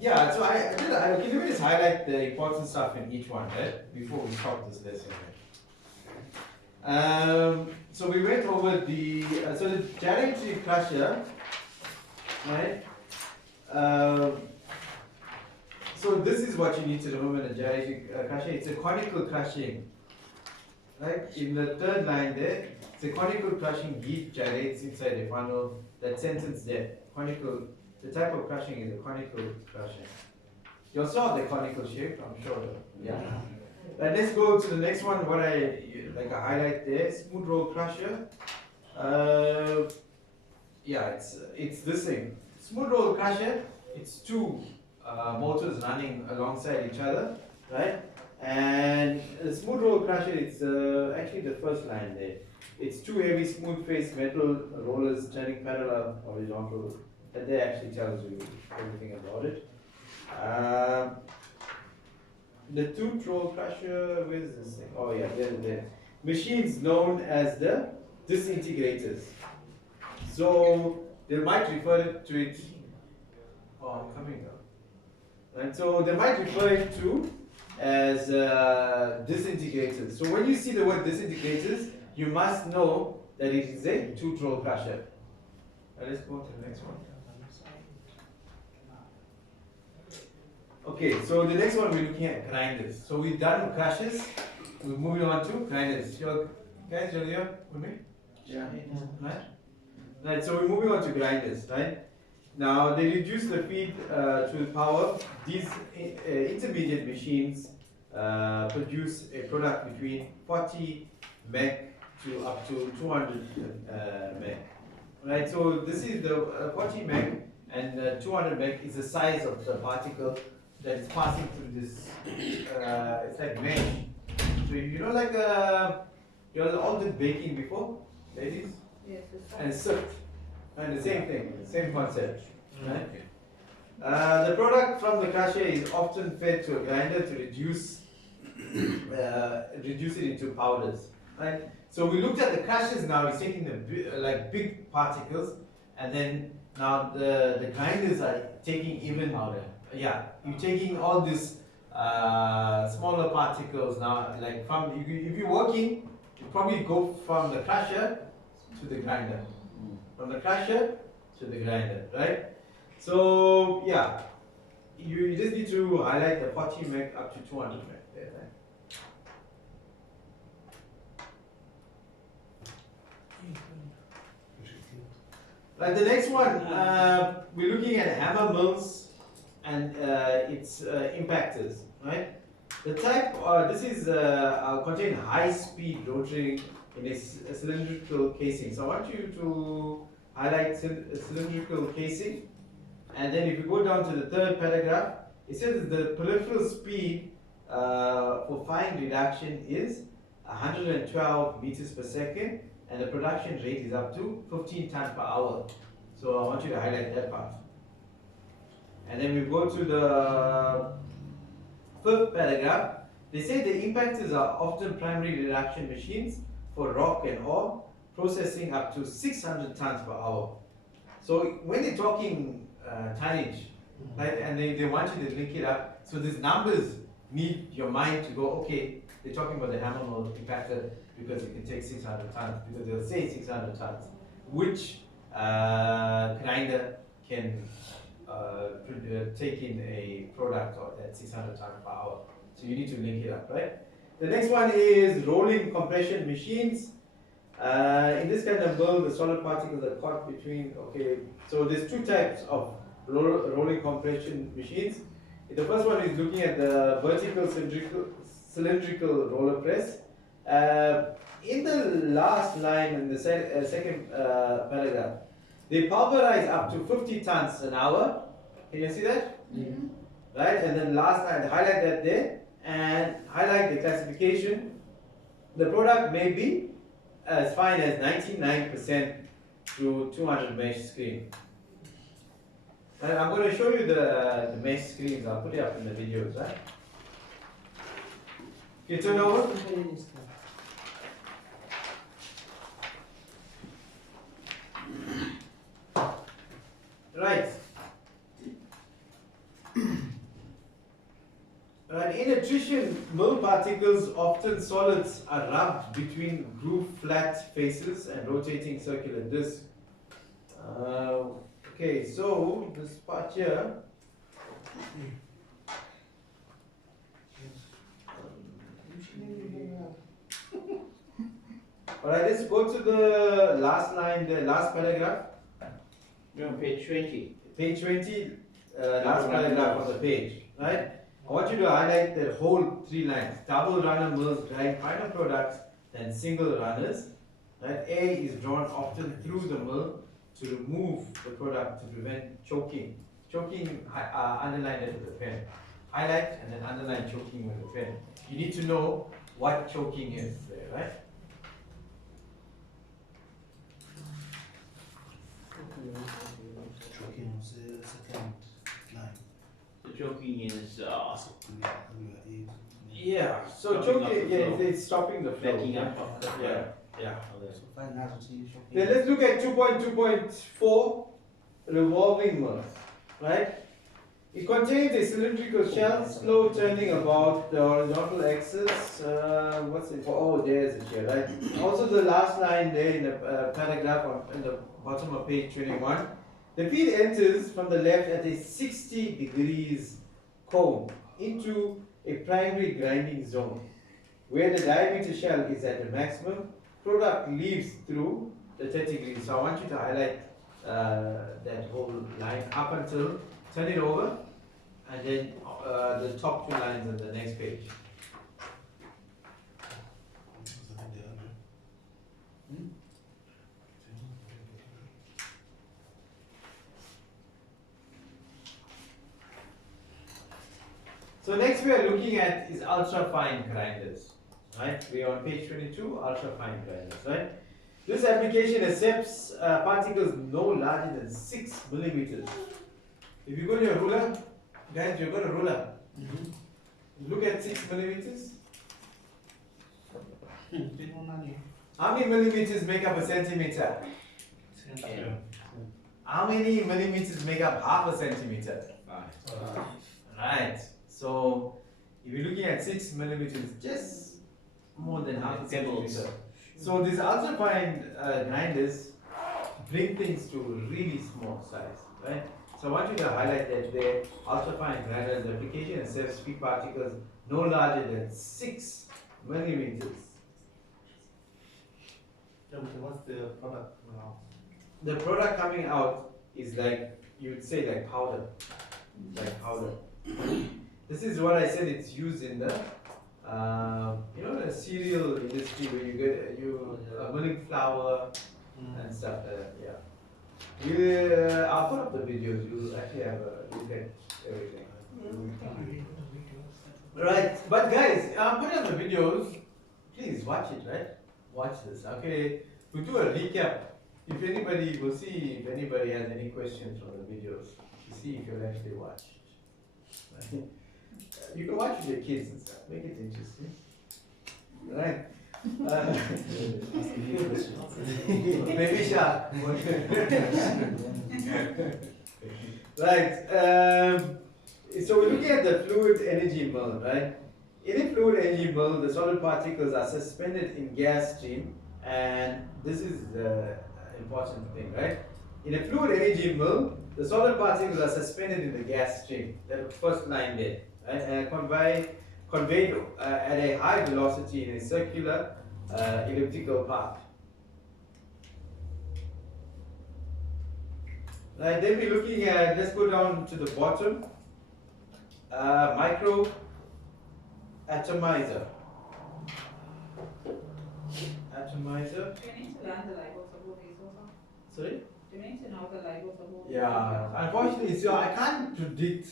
Yeah, so let me just highlight the important stuff in each one, right? Before we start this lesson. So we went over the gyratory crusher, right? So this is what you need to remember in a gyratory crusher. It's a conical crushing, right? In the third line there, it's a conical crushing heat gyrates inside a funnel. That sentence there, conical. The type of crushing is a conical crushing. You all saw the conical shape, I'm sure. Yeah. And let's go to the next one. What I highlight there, smooth roll crusher. yeah, it's this thing. Smooth roll crusher, it's two motors running alongside each other, right? And the smooth roll crusher, it's actually the first line there. It's two heavy smooth face metal rollers turning parallel horizontal. And there actually tells you everything about it. The two roll crusher, where's this thing? Oh yeah, there. Machines known as the disintegrators. So they might refer to it. Oh, I'm coming now. And so they might refer it to as disintegrators. So when you see the word disintegrators, you must know that it is a two-roll crusher. Now let's go to the next one. Okay, so the next one we're looking at grinders. So we've done crushers. We're moving on to grinders. You guys are here with me? Yeah. Right, so we're moving on to grinders, right? Now they reduce the feed to the power. These intermediate machines produce a product between 40 meg to up to 200 meg. Right, so this is the 40 meg and 200 meg is the size of the particle that is passing through this. It's like mesh. So you know, like you all did baking before, ladies? Yes. And sift. And the same thing, same concept. Right? The product from the crusher is often fed to a grinder to reduce it into powders. Right? So we looked at the crushers now, it's taking the like big particles, and then now the grinders are taking even powder. Yeah, you're taking all these smaller particles now, like from, if you're working, you probably go from the crusher to the grinder. From the crusher to the grinder, right? So yeah, you just need to highlight the 40 meg up to 200 meg there, right? Right, the next one, we're looking at hammer mills and its impactors, right? The type, this is contain high-speed rotary in a cylindrical casing. So I want you to highlight cylindrical casing, and then if you go down to the third paragraph, it says the peripheral speed for fine reduction is 112 meters per second, and the production rate is up to 15 tons per hour. So I want you to highlight that part. And then we go to the fifth paragraph. They say the impactors are often primary reduction machines for rock and ore, processing up to 600 tons per hour. So when they're talking tonnage, right, and they want you to link it up, so these numbers need your mind to go, okay, they're talking about the hammer mill impactor because it can take 600 tons, because they'll say 600 tons, which grinder can take in a product at 600 tons per hour. So you need to link it up, right? The next one is rolling compression machines. In this kind of mill, the solid particles are caught between, okay, so there's two types of rolling compression machines. The first one is looking at the vertical cylindrical roller press. In the last line in the second paragraph, they pulverize up to 50 tons an hour. Can you see that? Mm-hmm. Right, and then last line, highlight that there and highlight the classification. The product may be as fine as 99% through 200 mesh screen. And I'm going to show you the mesh screens. I'll put it up in the videos, right? Okay, turn over. Right. Right. In attrition, mill particles, often solids, are rubbed between groove flat faces and rotating circular discs. Okay, so this part here. Alright, let's go to the last line, the last paragraph. You're on page 20. Page 20, last paragraph of the page, right? I want you to highlight the whole three lines. Double runner mills grind finer products than single runners. Right? A is drawn often through the mill to remove the product to prevent choking. Choking, underline it with the pen. Highlight and then underline choking with the pen. You need to know what choking is there, right? Choking was the second line. The choking is Yeah, so Stopping choking, of the yeah, flow. it's stopping the flow. backing up of the Yeah, yeah. So find out choking. Then let's look at 2.2.4 revolving mirth, right? It contains a cylindrical shell, slow turning about the horizontal axis. What's it for? Oh, there's it here, right? Also, the last line there in the paragraph in the bottom of page 21. The feed enters from the left at a 60 degrees cone into a primary grinding zone, where the diameter shell is at the maximum. Product leaves through the 30 degrees. So I want you to highlight that whole line up until, turn it over, and then the top two lines on the next page. So next we are looking at is ultra fine grinders, right? We are on page 22, ultra fine grinders, right? This application accepts particles no larger than 6 millimeters. If you go to your ruler, guys, you've got a ruler. Look at 6 millimeters. How many millimeters make up a centimeter? How many millimeters make up half a centimeter? 5. Right. So if you're looking at 6 millimeters, just more than half a centimeter. So these ultrafine grinders bring things to really small size, right? So I want you to highlight that there, ultrafine grinders application accepts feed particles no larger than 6 millimeters. Yeah, but what's the product now? The product coming out is like, you would say like powder, like powder. This is what I said, it's used in the, you know, the cereal industry where you get, milling flour and stuff like that, yeah. I'll put up the videos, you'll actually have a look at everything. Right, but guys, I'm putting up the videos, please watch it, right? Watch this, okay? We'll do a recap. If anybody, we'll see if anybody has any questions from the videos, to see if you'll actually watch. You can watch with your kids and stuff, make it interesting. Right? Maybe sharp. Right. So we're looking at the fluid energy mill, right? In a fluid energy mill, the solid particles are suspended in gas stream, and this is the important thing, right? In a fluid energy mill, the solid particles are suspended in the gas stream, the first line there, right? And conveyed at a high velocity in a circular elliptical path. Right, then we're looking at, let's go down to the bottom, micro atomizer. Atomizer. Do you need to learn the labels of all these also? Sorry? Do you need to know the labels of all these? Yeah, unfortunately, so I can't predict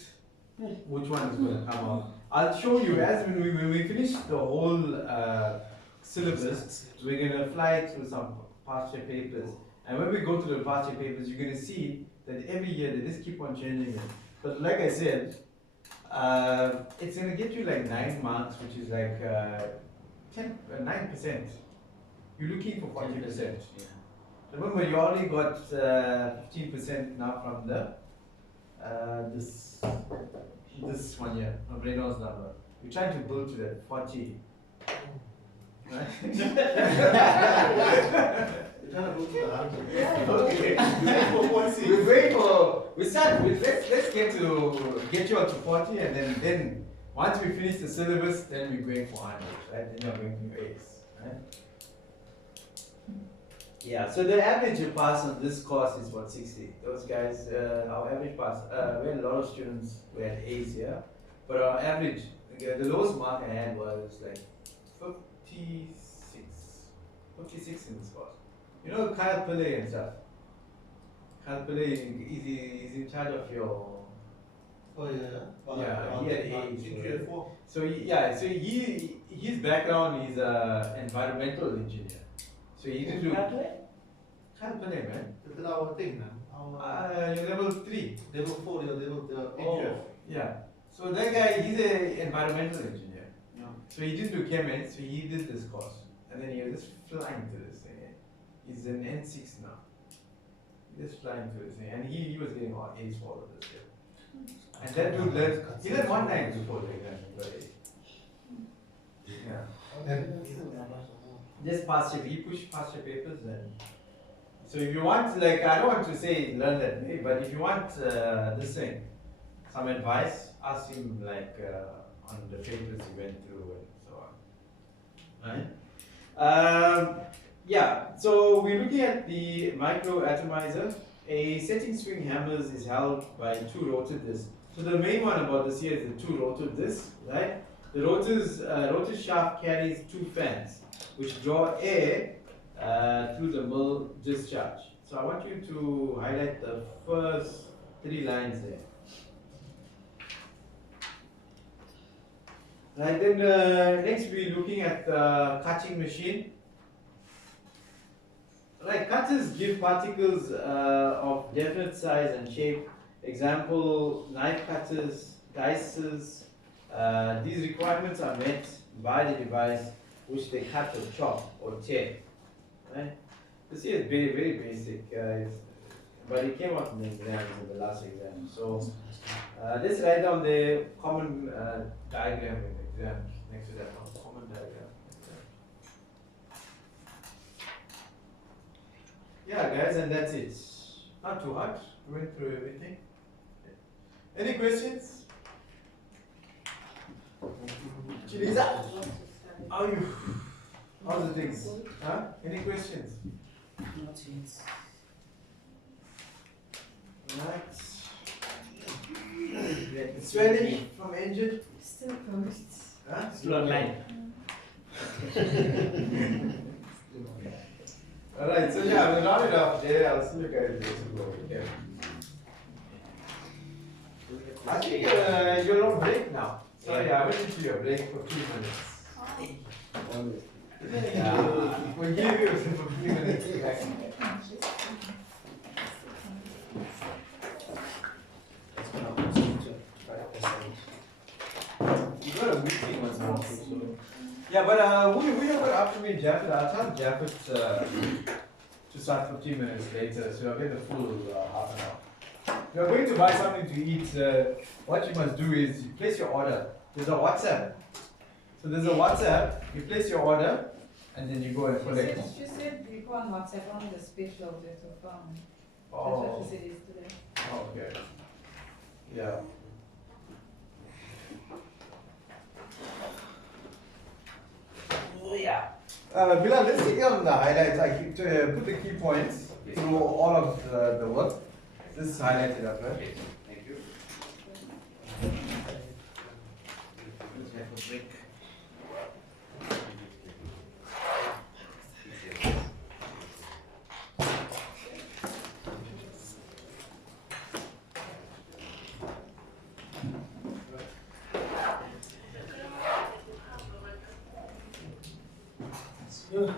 which one is going to come out. I'll show you as when we finish the whole syllabus, we're going to fly through some past year papers. And when we go through the past year papers, you're going to see that every year they just keep on changing it. But like I said, it's going to get you like 9 marks, which is like 9%. You're looking for 40%. Yeah. Remember, you already got 15% now from the this one here, from Reynolds number. We're trying to build to that 40. Right? Okay. Let's get you up to 40, and then once we finish the syllabus, then we're going for 100, right? Then you're going to A's, right? Yeah, so the average you pass on this course is what, 60. Those guys, our average pass, we had a lot of students who had A's here, but our average, the lowest mark I had was like 56 in this course. You know, Kyle Pillay and stuff. Kalpale is in charge of your. Oh yeah. Yeah, he had A's. GK4. So his background is environmental engineer. So he didn't do. Kalpale, man. This is our thing, man. Our You're level 3. level 4, your level Oh, yeah. So that guy, he's an environmental engineer. Yeah. So he didn't do chemistry, so he did this course. And then he was just flying to this thing. He's an N6 now. He's just flying to this thing. And he was getting all A's for all of this. Yeah. And that dude learned, he learned one night before the exam. Yeah. And just pass your, he pushed past your papers and. So if you want, like, I don't want to say learn that way, but if you want this thing, some advice, ask him like on the papers he went through and so on. Right? Yeah, so we're looking at the micro atomizer. A setting swing hammers is held by 2 rotor discs. So the main one about this here is the 2 rotor discs, right? The rotor shaft carries 2 fans, which draw air through the mill discharge. So I want you to highlight the first 3 lines there. Right, then next we're looking at the cutting machine. Right, cutters give particles of definite size and shape. Example, knife cutters, dices. These requirements are met by the device which they cut or chop or tear. Right? This here is very, very basic, but it came out in the exams, in the last exam. So let's write down the common diagram in the exam next to that one. Common diagram. Yeah, guys, and that's it. Not too hard. We went through everything. Any questions? Chiliza, how are you? How's the things? Huh? Any questions? Not Right. Swelling from engine? Still posts. Huh? Still online. Alright, so yeah, we'll round it off there. I'll see you guys later. Okay. I think you're on break now. Sorry, I went into your break for 2 minutes. Yeah, we'll give you for 3 minutes back. You got a meeting once more. Yeah, but we have after me, Jaffet. I'll tell Jaffet to start 15 minutes later, so I'll get the full half an hour. If you're going to buy something to eat, what you must do is you place your order. There's a WhatsApp. So there's a WhatsApp, you place your order, and then you go and collect. She said you go on WhatsApp on the special there to farm. Oh. That's what she said yesterday. Oh, okay. Yeah. Yeah. Bilal, let's take on the highlights. I keep to put the key points through all of the work. This is highlighted up, right? Yes, thank you. Let's have a break. Good.